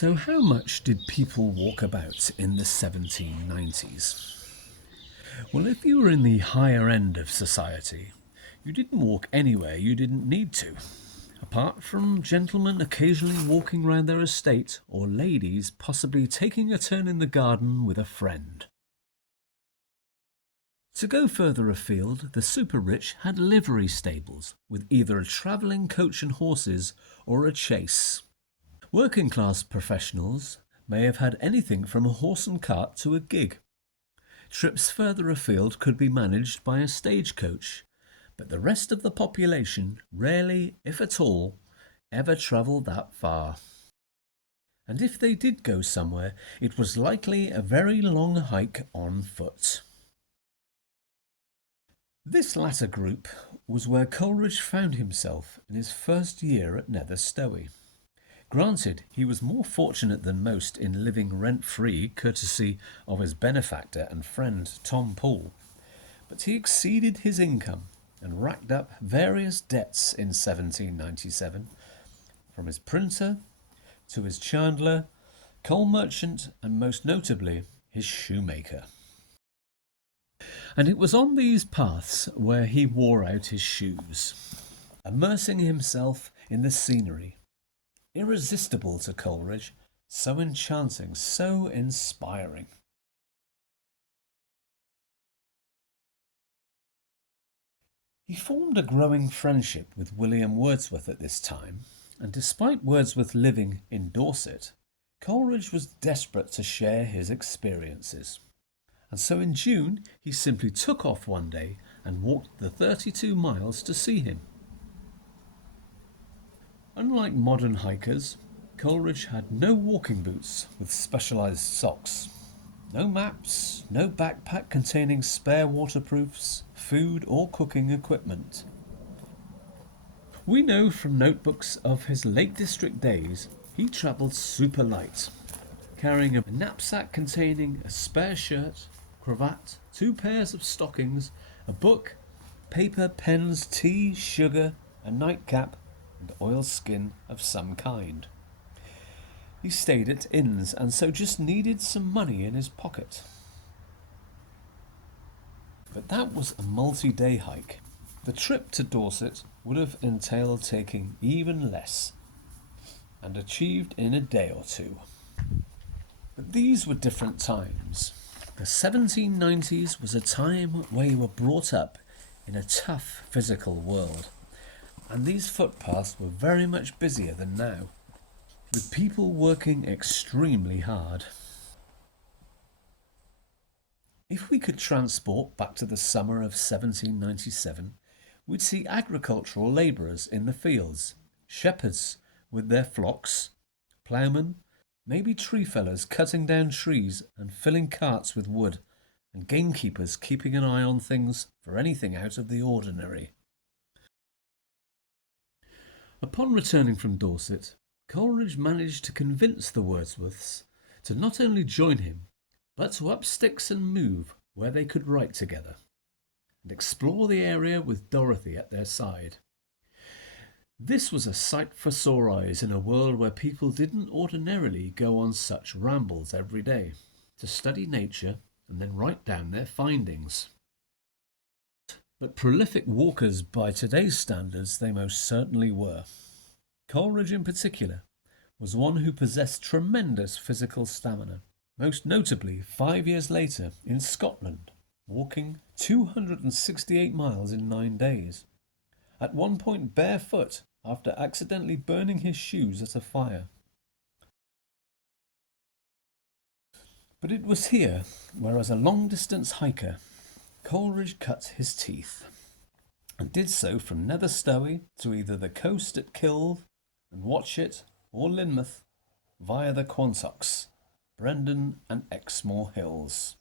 So how much did people walk about in the 1790s? Well, if you were in the higher end of society, you didn't walk anywhere you didn't need to, apart from gentlemen occasionally walking round their estate or ladies possibly taking a turn in the garden with a friend. To go further afield, the super-rich had livery stables with either a travelling coach and horses or a chaise. Working-class professionals may have had anything from a horse and cart to a gig. Trips further afield could be managed by a stagecoach, but the rest of the population rarely, if at all, ever travelled that far. And if they did go somewhere, it was likely a very long hike on foot. This latter group was where Coleridge found himself in his first year at Nether Stowey. Granted, he was more fortunate than most in living rent-free courtesy of his benefactor and friend Tom Poole, but he exceeded his income and racked up various debts in 1797, from his printer to his chandler, coal merchant, and most notably his shoemaker. And it was on these paths where he wore out his shoes, immersing himself in the scenery. Irresistible to Coleridge, so enchanting, so inspiring. He formed a growing friendship with William Wordsworth at this time, and despite Wordsworth living in Dorset, Coleridge was desperate to share his experiences. And so in June he simply took off one day and walked the 32 miles to see him. Unlike modern hikers, Coleridge had no walking boots with specialised socks, no maps, no backpack containing spare waterproofs, food or cooking equipment. We know from notebooks of his Lake District days he travelled super light, carrying a knapsack containing a spare shirt, cravat, 2 pairs of stockings, a book, paper, pens, tea, sugar, a nightcap, and oilskin of some kind. He stayed at inns and so just needed some money in his pocket. But that was a multi-day hike. The trip to Dorset would have entailed taking even less, and achieved in a day or two. But these were different times. The 1790s was a time where you were brought up in a tough physical world, and these footpaths were very much busier than now, with people working extremely hard. If we could transport back to the summer of 1797, we'd see agricultural labourers in the fields, shepherds with their flocks, ploughmen, maybe tree fellers cutting down trees and filling carts with wood, and gamekeepers keeping an eye on things for anything out of the ordinary. Upon returning from Dorset, Coleridge managed to convince the Wordsworths to not only join him, but to up sticks and move where they could write together, and explore the area with Dorothy at their side. This was a sight for sore eyes in a world where people didn't ordinarily go on such rambles every day, to study nature and then write down their findings. But prolific walkers by today's standards they most certainly were. Coleridge in particular was one who possessed tremendous physical stamina, most notably 5 years later in Scotland, walking 268 miles in 9 days, at one point barefoot after accidentally burning his shoes at a fire. But it was here where, as a long-distance hiker, Coleridge cut his teeth, and did so from Nether Stowey to either the coast at Kilve and Watchet or Lynmouth via the Quantocks, Brendan and Exmoor Hills.